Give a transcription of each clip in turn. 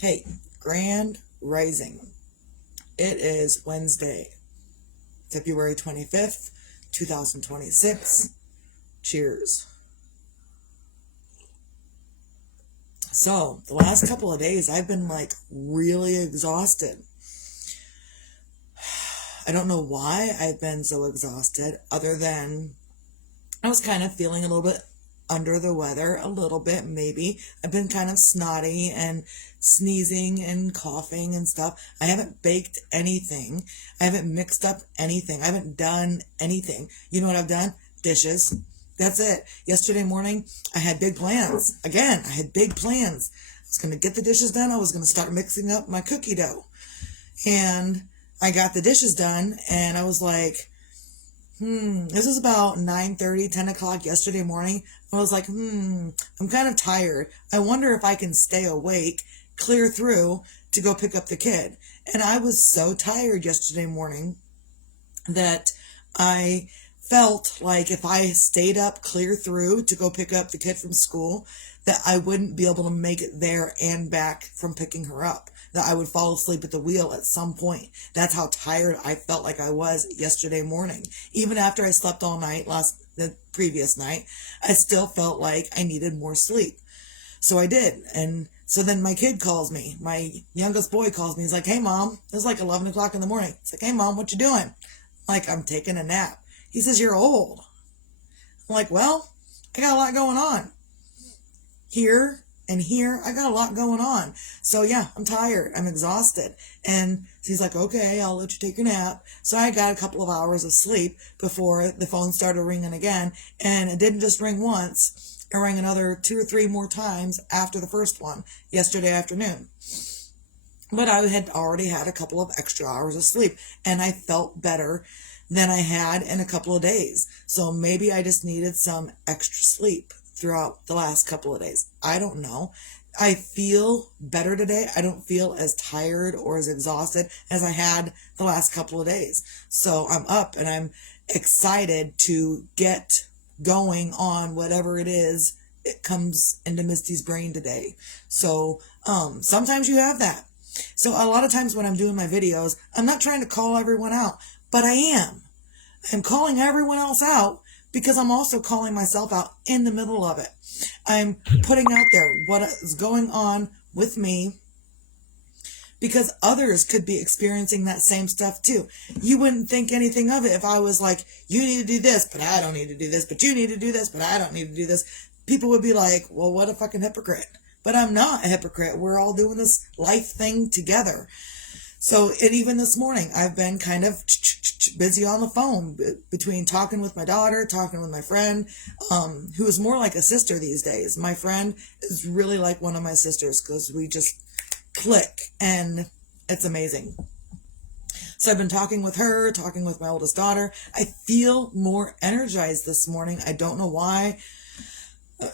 Hey, Grand Rising. It is Wednesday, February 25th, 2026. Cheers. So, the last couple of days, I've been like really exhausted. I don't know why I've been so exhausted, other than I was kind of feeling a little bit under the weather, a little bit maybe. I've been kind of snotty and sneezing and coughing and stuff. I haven't baked anything. I haven't mixed up anything. I haven't done anything. You know what I've done? Dishes. That's it. Yesterday morning, I had big plans. Again, I had big plans. I was going to get the dishes done. I was going to start mixing up my cookie dough. And I got the dishes done, and I was like, this was about 9:30, 10 o'clock yesterday morning. I was like, I'm kind of tired. I wonder if I can stay awake, clear through to go pick up the kid. And I was so tired yesterday morning that I felt like if I stayed up clear through to go pick up the kid from school, that I wouldn't be able to make it there and back from picking her up. That I would fall asleep at the wheel at some point. That's how tired I felt like I was yesterday morning. Even after I slept all night the previous night, I still felt like I needed more sleep. So I did. And so then my kid calls me. My youngest boy calls me. He's like, "Hey mom," it's like 11 o'clock in the morning. It's like, "Hey mom, what you doing?" Like, "I'm taking a nap." He says, "You're old." I'm like, "Well, I got a lot going on here and here. I got a lot going on. So yeah, I'm tired. I'm exhausted." And he's like, "Okay, I'll let you take your nap." So I got a couple of hours of sleep before the phone started ringing again. And it didn't just ring once. It rang another 2 or 3 more times after the first one yesterday afternoon. But I had already had a couple of extra hours of sleep, and I felt better than I had in a couple of days. So maybe I just needed some extra sleep throughout the last couple of days. I don't know. I feel better today. I don't feel as tired or as exhausted as I had the last couple of days. So I'm up and I'm excited to get going on whatever it is it comes into Misty's brain today. So sometimes you have that. So a lot of times when I'm doing my videos, I'm not trying to call everyone out, but I am. I'm calling everyone else out because I'm also calling myself out in the middle of it. I'm putting out there what is going on with me because others could be experiencing that same stuff too. You wouldn't think anything of it if I was like, "You need to do this, but I don't need to do this, but you need to do this, but I don't need to do this." People would be like, "Well, what a fucking hypocrite." But I'm not a hypocrite. We're all doing this life thing together. So, and even this morning, I've been kind of busy on the phone between talking with my daughter, talking with my friend, who is more like a sister these days. My friend is really like one of my sisters because we just click and it's amazing. So I've been talking with her, talking with my oldest daughter. I feel more energized this morning. I don't know why.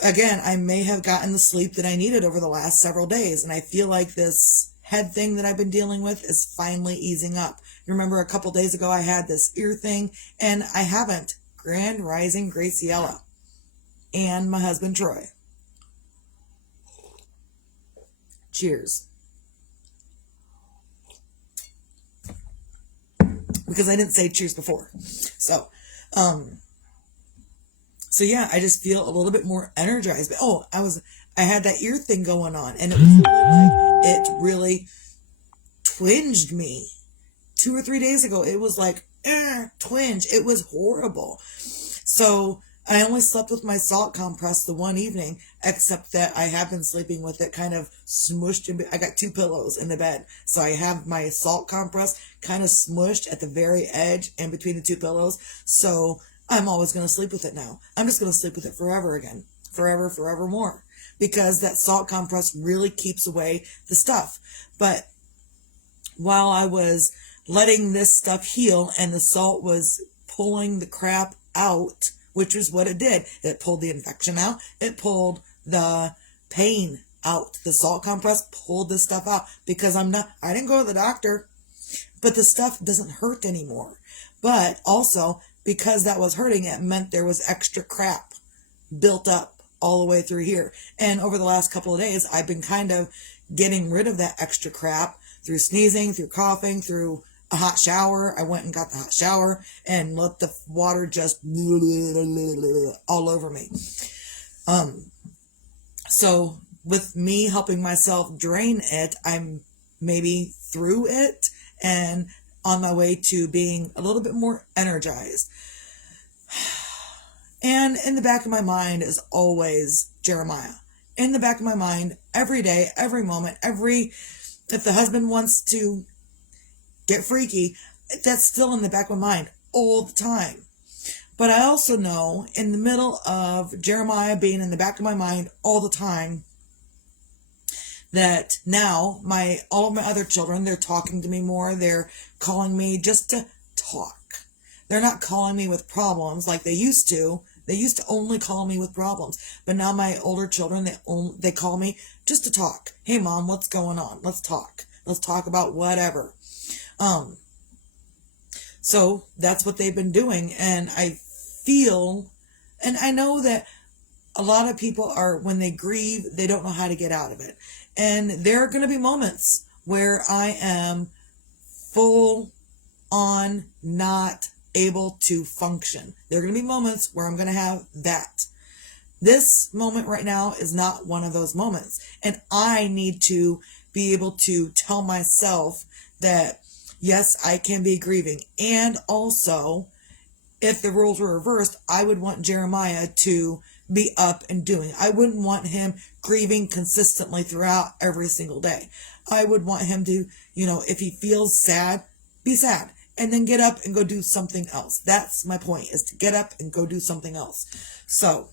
Again, I may have gotten the sleep that I needed over the last several days, and I feel like this head thing that I've been dealing with is finally easing up. You remember a couple days ago I had this ear thing, and I haven't. Grand Rising Graciela and my husband Troy. Cheers. Because I didn't say cheers before. So, yeah, I just feel a little bit more energized. But I had that ear thing going on, and it was it really twinged me 2 or 3 days ago. It was like twinge. It was horrible. So I only slept with my salt compress the one evening, except that I have been sleeping with it kind of smushed in. I got 2 pillows in the bed, so I have my salt compress kind of smushed at the very edge and between the 2 pillows. So I'm always going to sleep with it now. I'm just going to sleep with it forever again. Forever, forevermore. Because that salt compress really keeps away the stuff. But while I was letting this stuff heal and the salt was pulling the crap out, which is what it did. It pulled the infection out. It pulled the pain out. The salt compress pulled this stuff out because I didn't go to the doctor, but the stuff doesn't hurt anymore. But also, because that was hurting, it meant there was extra crap built up all the way through here. And over the last couple of days, I've been kind of getting rid of that extra crap through sneezing, through coughing, through a hot shower. I went and got the hot shower and let the water just all over me. So with me helping myself drain it, I'm maybe through it and on my way to being a little bit more energized. And in the back of my mind is always Jeremiah. In the back of my mind, every day, every moment, if the husband wants to get freaky, that's still in the back of my mind all the time. But I also know in the middle of Jeremiah being in the back of my mind all the time, that now all of my other children, they're talking to me more. They're calling me just to talk. They're not calling me with problems like they used to. They used to only call me with problems. But now my older children, they call me just to talk. Hey, Mom, what's going on? Let's talk. Let's talk about whatever. So that's what they've been doing. And I feel, and I know that a lot of people when they grieve, they don't know how to get out of it. And there are going to be moments where I am full on not able to function. There are going to be moments where I'm going to have that. This moment right now is not one of those moments. And I need to be able to tell myself that, yes, I can be grieving. And also, if the roles were reversed, I would want Jeremiah to be up and doing. I wouldn't want him grieving consistently throughout every single day. I would want him to, if he feels sad, be sad. And then get up and go do something else. That's my point, is to get up and go do something else. So,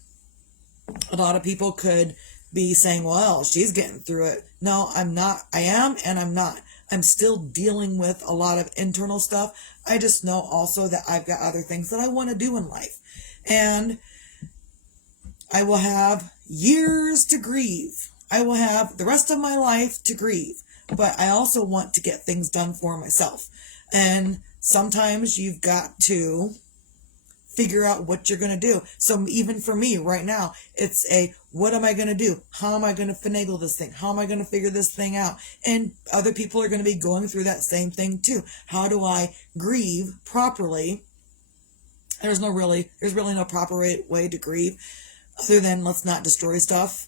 a lot of people could be saying, well, she's getting through it. No, I'm not. I am and I'm not. I'm still dealing with a lot of internal stuff. I just know also that I've got other things that I want to do in life. And I will have years to grieve. I will have the rest of my life to grieve. But I also want to get things done for myself. And sometimes you've got to figure out what you're going to do. So even for me right now, it's what am I going to do? How am I going to finagle this thing? How am I going to figure this thing out? And other people are going to be going through that same thing too. How do I grieve properly? There's really no proper way to grieve other than let's not destroy stuff.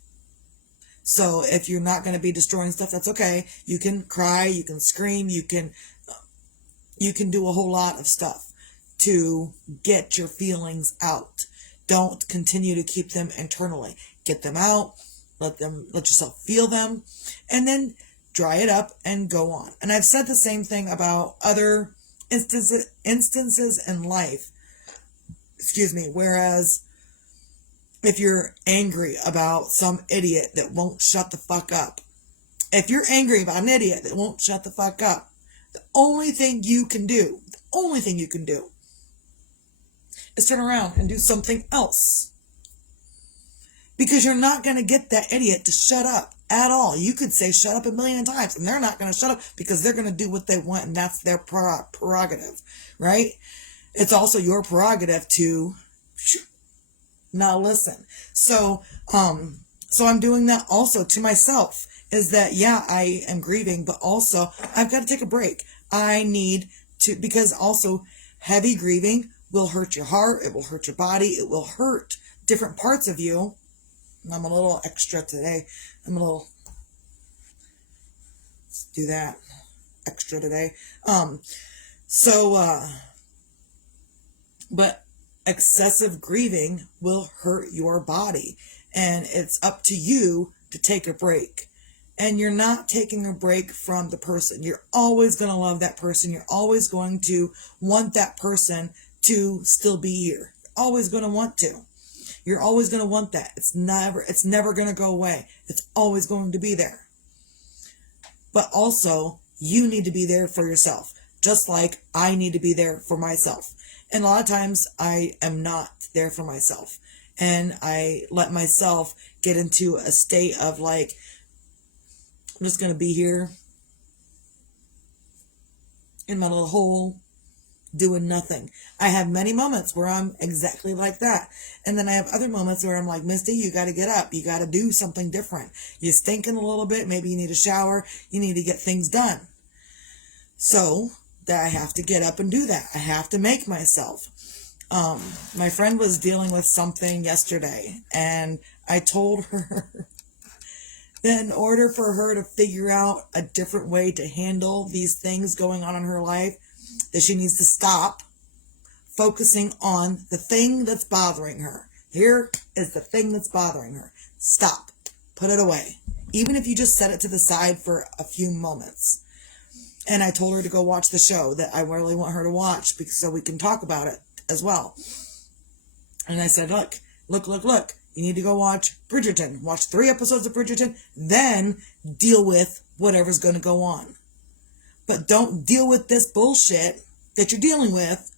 So if you're not going to be destroying stuff, that's okay. You can cry, you can scream, you can do a whole lot of stuff to get your feelings out. Don't continue to keep them internally. Get them out, let yourself feel them, and then dry it up and go on. And I've said the same thing about other instances in life. Whereas if you're angry about some idiot that won't shut the fuck up, if you're angry about an idiot that won't shut the fuck up, the only thing you can do is turn around and do something else. Because you're not going to get that idiot to shut up at all. You could say shut up a million times and they're not going to shut up because they're going to do what they want, and that's their prerogative, right? It's also your prerogative to not listen. So I'm doing that also to myself, is that, yeah, I am grieving, but also I've got to take a break. I need to, because also heavy grieving will hurt your heart. It will hurt your body. It will hurt different parts of you. I'm a little extra today. Let's do that extra today. But excessive grieving will hurt your body, and it's up to you to take a break. And you're not taking a break from the person. You're always going to love that person. You're always going to want that person to still be here. You're always going to want to. You're always going to want that. It's never going to go away. It's always going to be there. But also, you need to be there for yourself, just like I need to be there for myself. And a lot of times I am not there for myself. And I let myself get into a state of like, I'm just going to be here in my little hole doing nothing. I have many moments where I'm exactly like that. And then I have other moments where I'm like, Misty, you got to get up. You got to do something different. You're stinking a little bit. Maybe you need a shower. You need to get things done. So that I have to get up and do that. I have to make myself. My friend was dealing with something yesterday, and I told her that in order for her to figure out a different way to handle these things going on in her life, that she needs to stop focusing on the thing that's bothering her. Here is the thing that's bothering her. Stop. Put it away. Even if you just set it to the side for a few moments. And I told her to go watch the show that I really want her to watch so we can talk about it as well. And I said, look. You need to go watch Bridgerton. Watch 3 episodes of Bridgerton. Then deal with whatever's going to go on. But don't deal with this bullshit that you're dealing with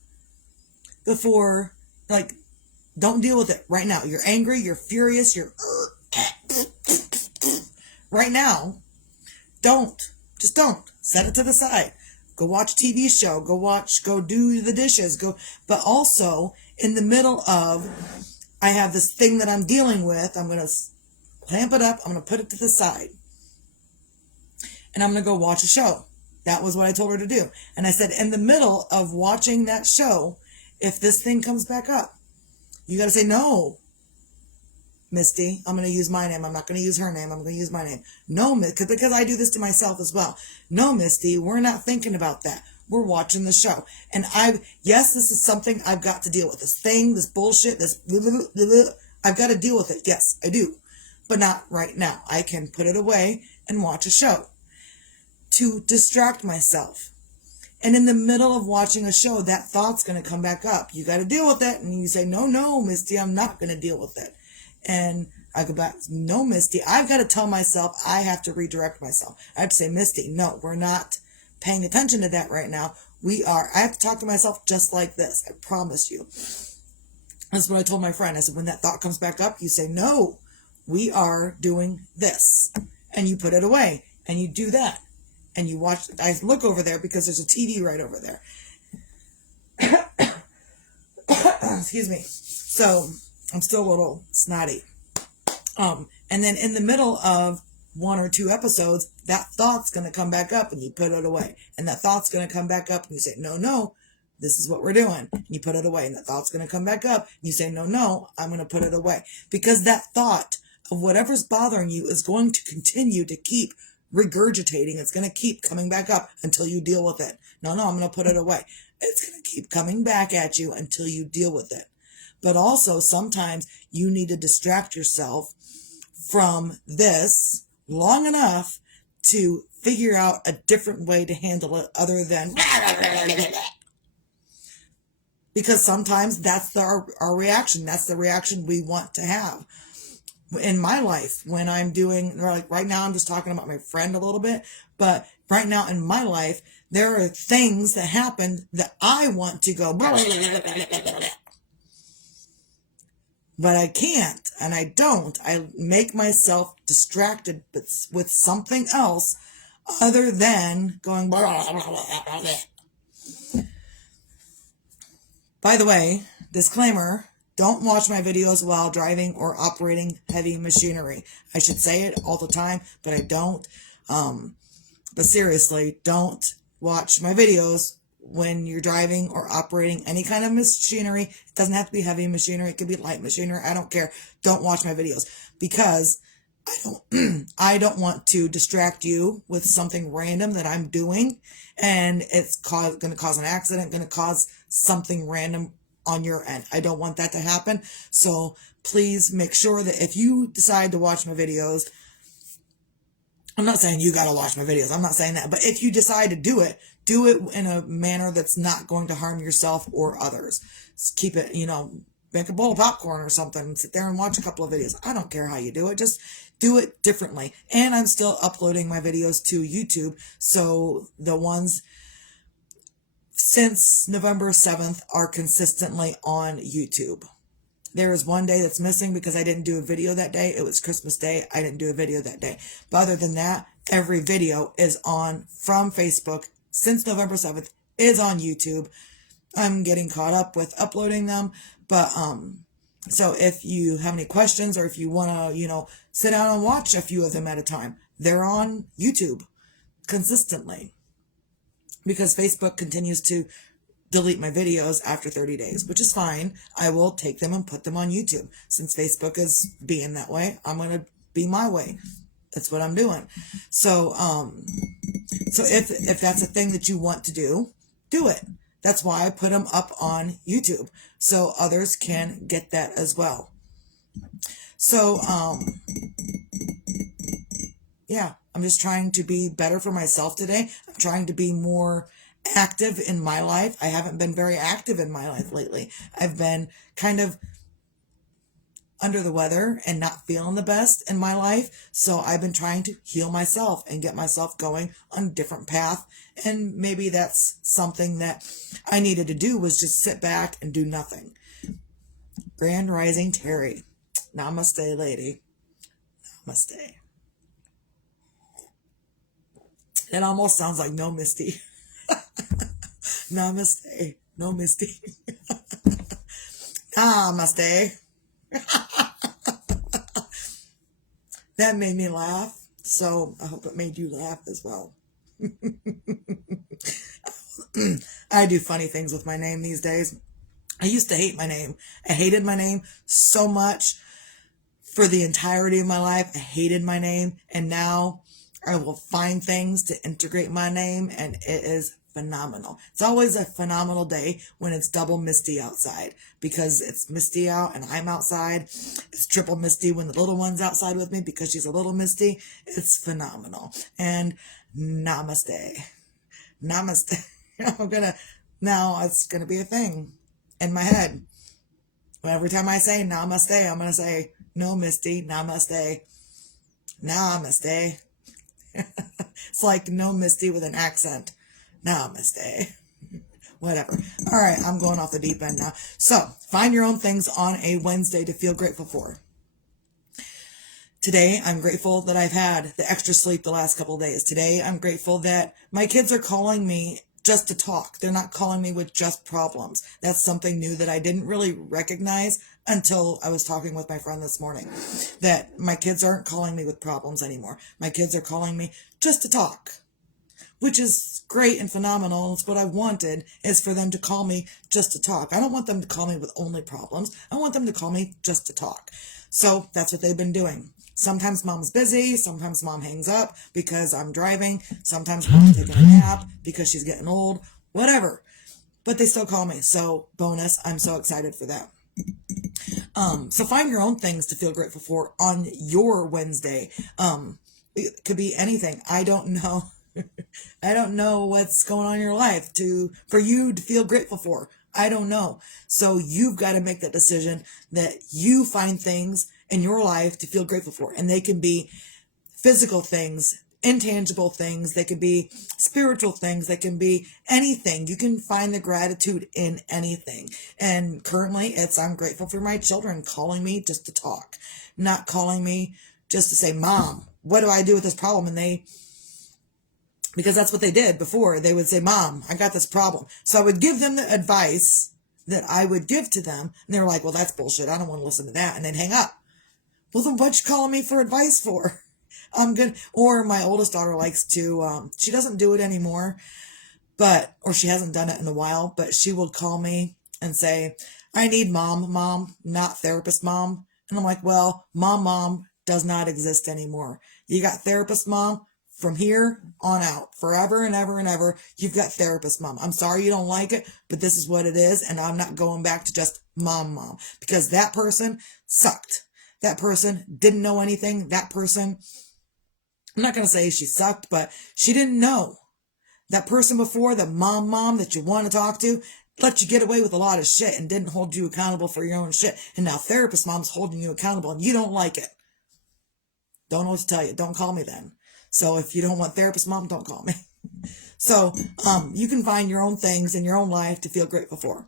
before, don't deal with it right now. You're angry, you're furious, right now. Just don't. Set it to the side. Go watch a TV show. Go do the dishes. But also, in the middle of, I have this thing that I'm dealing with, I'm going to clamp it up, I'm going to put it to the side. And I'm going to go watch a show. That was what I told her to do. And I said, in the middle of watching that show, if this thing comes back up, you got to say, no, Misty, I'm going to use my name. I'm not going to use her name. I'm going to use my name. No, because I do this to myself as well. No, Misty, we're not thinking about that. We're watching the show. And yes, this is something I've got to deal with. This thing, this bullshit, I've got to deal with it. Yes, I do. But not right now. I can put it away and watch a show to distract myself. And in the middle of watching a show, that thought's going to come back up. You got to deal with it. And you say, no, Misty, I'm not going to deal with it. And I go back, no, Misty, I've got to tell myself I have to redirect myself. I have to say, Misty, no, we're not paying attention to that right now. I have to talk to myself just like this. I promise you. That's what I told my friend. I said, when that thought comes back up, you say, no, we are doing this. And you put it away. And you do that. And you watch. I look over there because there's a TV right over there. Excuse me. So I'm still a little snotty. And then in the middle of 1 or 2 episodes, that thought's going to come back up and you put it away. And that thought's going to come back up and you say, no, this is what we're doing. And you put it away. And that thought's going to come back up. And you say, no, I'm going to put it away. Because that thought of whatever's bothering you is going to continue to keep regurgitating. It's going to keep coming back up until you deal with it. No, I'm going to put it away. It's going to keep coming back at you until you deal with it. But also sometimes you need to distract yourself from this long enough to figure out a different way to handle it other than because sometimes that's our reaction. That's the reaction we want to have. In my life, when I'm doing, like right now, I'm just talking about my friend a little bit, but right now in my life, there are things that happen that I want to go, but I can't, and I don't. I make myself distracted with something else other than going, By the way, disclaimer, don't watch my videos while driving or operating heavy machinery. I should say it all the time, but I don't. But seriously, don't watch my videos when you're driving or operating any kind of machinery. It doesn't have to be heavy machinery. It could be light machinery. I don't care. Don't watch my videos because I don't want to distract you with something random that I'm doing and it's going to cause an accident, going to cause something random on your end. I don't want that to happen. So please make sure that if you decide to watch my videos, I'm not saying you got to watch my videos. I'm not saying that. But if you decide to do it in a manner that's not going to harm yourself or others. Just keep it, make a bowl of popcorn or something and sit there and watch a couple of videos. I don't care how you do it. Just do it differently. And I'm still uploading my videos to YouTube. So the ones since November 7th are consistently on YouTube. There is one day that's missing because I didn't do a video that day. It was Christmas Day. I didn't do a video that day. But other than that, every video is on from Facebook since November 7th, is on YouTube. I'm getting caught up with uploading them. But so if you have any questions or if you want to, sit down and watch a few of them at a time, they're on YouTube consistently because Facebook continues to delete my videos after 30 days, which is fine. I will take them and put them on YouTube. Since Facebook is being that way, I'm going to be my way. That's what I'm doing. So, so if that's a thing that you want to do, do it. That's why I put them up on YouTube so others can get that as well. So, yeah, I'm just trying to be better for myself today. I'm trying to be more active in my life. I haven't been very active in my life lately. I've been kind of under the weather and not feeling the best in my life. So I've been trying to heal myself and get myself going on a different path. And maybe that's something that I needed to do, was just sit back and do nothing. Grand Rising Terry. Namaste, lady. Namaste. It almost sounds like no Misty. Namaste. No Misty. Namaste. That made me laugh. So I hope it made you laugh as well. I do funny things with my name these days. I used to hate my name. I hated my name so much for the entirety of my life. I hated my name. And now I will find things to integrate my name, and it is phenomenal. It's always a phenomenal day when it's double misty outside, because it's misty out and I'm outside. It's triple misty when the little one's outside with me because she's a little misty. It's phenomenal. And namaste. Namaste. Now it's gonna be a thing in my head. Every time I say namaste, I'm gonna say no Misty, namaste. Namaste. It's like no Misty with an accent. Namaste. Whatever. All right, I'm going off the deep end now. So, find your own things on a Wednesday to feel grateful for. Today, I'm grateful that I've had the extra sleep the last couple of days. Today, I'm grateful that my kids are calling me just to talk. They're not calling me with just problems. That's something new that I didn't really recognize until I was talking with my friend this morning, that my kids aren't calling me with problems anymore. My kids are calling me just to talk, which is great and phenomenal. It's what I wanted, is for them to call me just to talk. I don't want them to call me with only problems. I want them to call me just to talk. So that's what they've been doing. Sometimes mom's busy. Sometimes mom hangs up because I'm driving. Sometimes mom's taking a nap because she's getting old. Whatever. But they still call me. So bonus. I'm so excited for that. So find your own things to feel grateful for on your Wednesday. It could be anything. I don't know. I don't know what's going on in your life for you to feel grateful for. I don't know. So you've got to make that decision that you find things in your life to feel grateful for. And they can be physical things, intangible things. They can be spiritual things. They can be anything. You can find the gratitude in anything. And currently I'm grateful for my children calling me just to talk, not calling me just to say, Mom, what do I do with this problem? And because that's what they did before. They would say, Mom, I got this problem. So I would give them the advice that I would give to them. And they were like, well, that's bullshit. I don't want to listen to that. And they'd hang up. Well, then what you calling me for advice for? Or my oldest daughter likes to, she doesn't do it anymore, or she hasn't done it in a while, but she will call me and say, I need mom, not therapist mom. And I'm like, well, mom does not exist anymore. You got therapist mom. From here on out, forever and ever and ever, you've got therapist mom. I'm sorry you don't like it, but this is what it is, and I'm not going back to just mom, because that person sucked. That person didn't know anything. That person, I'm not going to say she sucked, but she didn't know. That person before, the mom that you want to talk to, let you get away with a lot of shit and didn't hold you accountable for your own shit. And now therapist mom's holding you accountable and you don't like it. Don't know what to tell you. Don't call me then. So if you don't want therapist mom, don't call me. So you can find your own things in your own life to feel grateful for.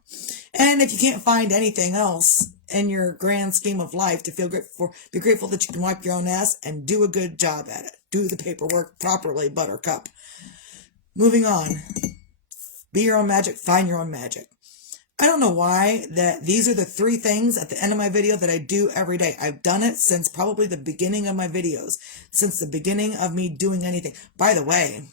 And if you can't find anything else in your grand scheme of life to feel grateful for, be grateful that you can wipe your own ass and do a good job at it. Do the paperwork properly, buttercup. Moving on. Be your own magic. Find your own magic. I don't know why that these are the 3 things at the end of my video that I do every day. I've done it since probably the beginning of my videos, since the beginning of me doing anything. By the way,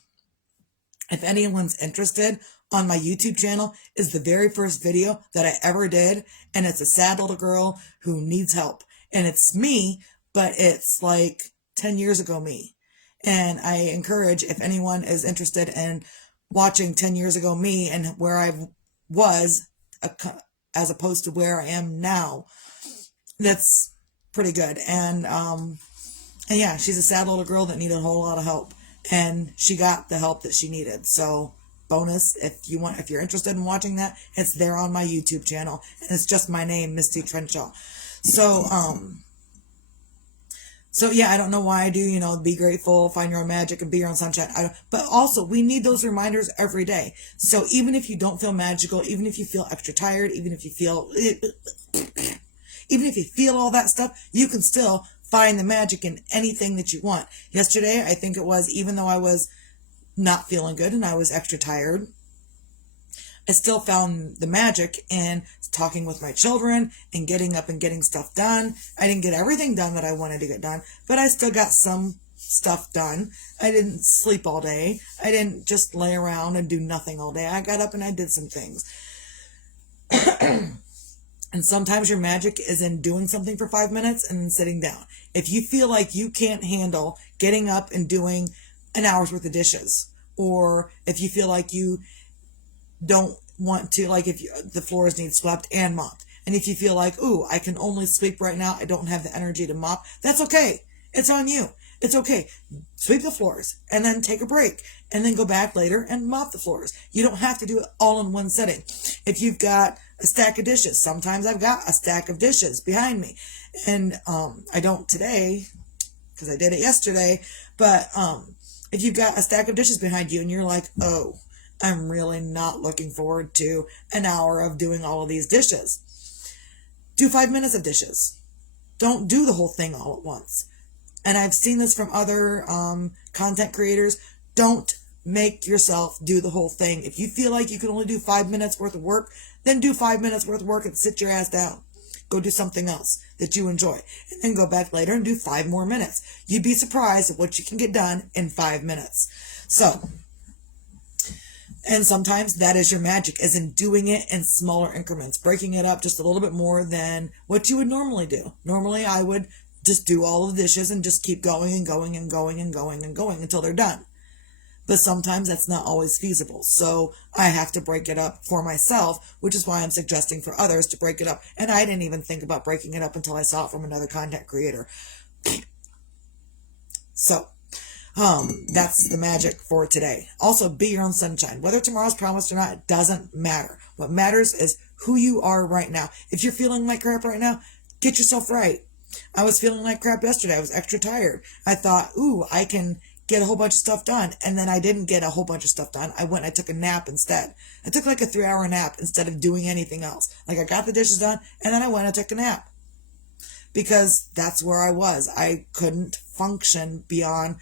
if anyone's interested, on my YouTube channel is the very first video that I ever did, and it's a sad little girl who needs help. And it's me, but it's like 10 years ago me. And I encourage, if anyone is interested in watching 10 years ago me and where I was as opposed to where I am now, that's pretty good. And yeah, she's a sad little girl that needed a whole lot of help, and she got the help that she needed. So bonus, if you're interested in watching that, it's there on my YouTube channel, and it's just my name, Misty Trenshaw. So yeah, I don't know why I do, be grateful, find your own magic, and be your own sunshine. But also, we need those reminders every day. So even if you don't feel magical, even if you feel extra tired, even if you feel all that stuff, you can still find the magic in anything that you want. Yesterday, I think it was, even though I was not feeling good and I was extra tired, I still found the magic in talking with my children and getting up and getting stuff done. I didn't get everything done that I wanted to get done, but I still got some stuff done. I didn't sleep all day. I didn't just lay around and do nothing all day. I got up and I did some things. And sometimes your magic is in doing something for 5 minutes and then sitting down. If you feel like you can't handle getting up and doing an hour's worth of dishes, or if you feel like you don't want to, like if the floors need swept and mopped, and if you feel like, ooh, I can only sweep right now, I don't have the energy to mop, that's okay. It's on you. It's okay. Sweep the floors and then take a break and then go back later and mop the floors. You don't have to do it all in one sitting. If you've got a stack of dishes, sometimes I've got a stack of dishes behind me, and I don't today because I did it yesterday, but if you've got a stack of dishes behind you and you're like, oh, I'm really not looking forward to an hour of doing all of these dishes, do 5 minutes of dishes. Don't do the whole thing all at once. And I've seen this from other content creators. Don't make yourself do the whole thing. If you feel like you can only do 5 minutes worth of work, then do 5 minutes worth of work and sit your ass down. Go do something else that you enjoy. And then go back later and do 5 more minutes. You'd be surprised at what you can get done in 5 minutes. So, and sometimes that is your magic, is in doing it in smaller increments, breaking it up just a little bit more than what you would normally do. Normally, I would just do all of the dishes and just keep going and going and going and going and going until they're done. But sometimes that's not always feasible. So I have to break it up for myself, which is why I'm suggesting for others to break it up. And I didn't even think about breaking it up until I saw it from another content creator. So, that's the magic for today. Also, be your own sunshine. Whether tomorrow's promised or not, it doesn't matter. What matters is who you are right now. If you're feeling like crap right now, get yourself right. I was feeling like crap yesterday. I was extra tired. I thought, ooh, I can get a whole bunch of stuff done. And then I didn't get a whole bunch of stuff done. I went and I took a nap instead. I took like a 3-hour nap instead of doing anything else. Like I got the dishes done and then I went and took a nap. Because that's where I was. I couldn't function beyond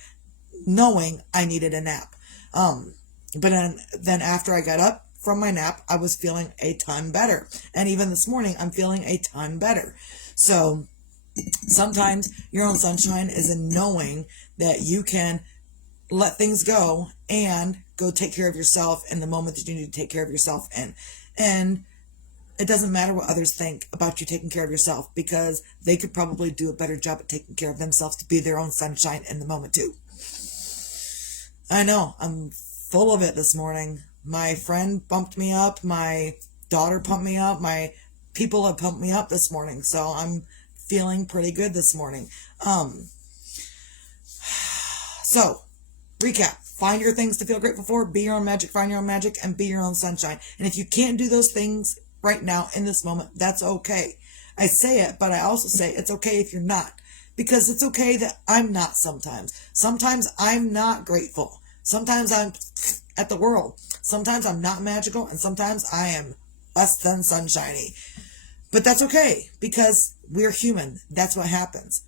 knowing I needed a nap. But then after I got up from my nap, I was feeling a ton better. And even this morning, I'm feeling a ton better. So sometimes your own sunshine is in knowing that you can let things go and go take care of yourself in the moment that you need to take care of yourself in. And it doesn't matter what others think about you taking care of yourself, because they could probably do a better job at taking care of themselves to be their own sunshine in the moment too. I know, I'm full of it this morning. My friend bumped me up, my daughter pumped me up, my people have pumped me up this morning, so I'm feeling pretty good this morning. So, recap. Find your things to feel grateful for, be your own magic, find your own magic, and be your own sunshine. And if you can't do those things right now in this moment, that's okay. I say it, but I also say it's okay if you're not. Because it's okay that I'm not sometimes. Sometimes I'm not grateful. Sometimes I'm at the world. Sometimes I'm not magical, and sometimes I am less than sunshiny. But that's okay, because we're human. That's what happens.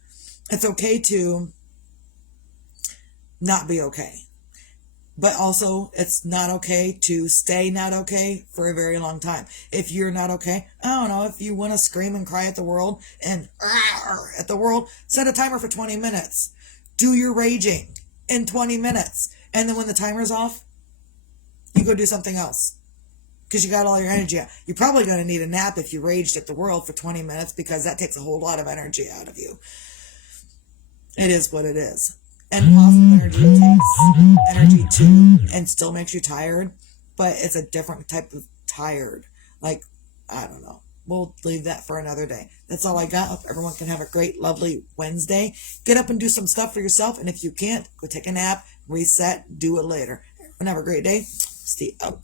It's okay to not be okay. But also, it's not okay to stay not okay for a very long time. If you're not okay, I don't know, if you want to scream and cry at the world and at the world, set a timer for 20 minutes. Do your raging in 20 minutes. And then when the timer's off, you go do something else because you got all your energy out. You're probably going to need a nap if you raged at the world for 20 minutes because that takes a whole lot of energy out of you. It is what it is. And positive energy takes energy too and still makes you tired, but it's a different type of tired. Like, I don't know. We'll leave that for another day. That's all I got. Hope everyone can have a great, lovely Wednesday. Get up and do some stuff for yourself. And if you can't, go take a nap, reset, do it later. Everyone have a great day. Steve out.